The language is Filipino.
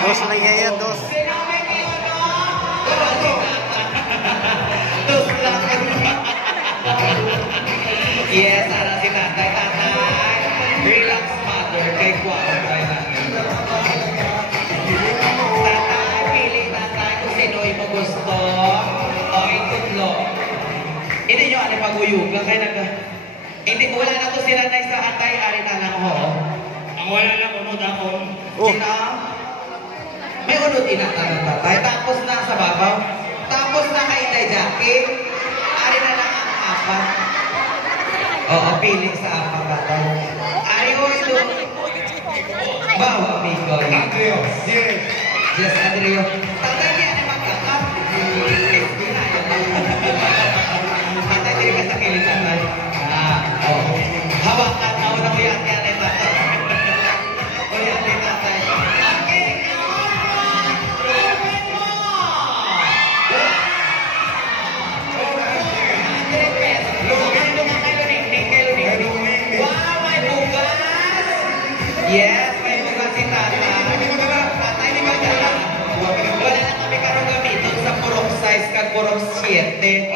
Dos na yan, dos. Yes, ara si tatay. Relax mother, kay Kuwang tayo natin. Tatay, pili tatay kung sino yung gusto. O, itutlo. Hindi nyo ano pag-uyog lang kayo Hindi, wala na to sila na sa atay, ari na lang ho. Ang wala lang, unod ako. Sino? May unod inata ng tatay. Tapos na sa babaw. Tapos na kay Inday Jackie. Ari na lang ang apat. Oo, pili sa apat tatay. Ari ho ito. Bawa, amigo. Andreo, yes. Yes, Andreo. Tatay, kaya na magkakap. Tatay, hindi ka sa kilig tatay. Oo. Hawakan na unang uyan-yan eh tatay. Uyan eh tatay. Okay, yes, may bukas si tatay. Tatay, di ba dala? Wala na kami karong gamiton sa purong size kag purong 7.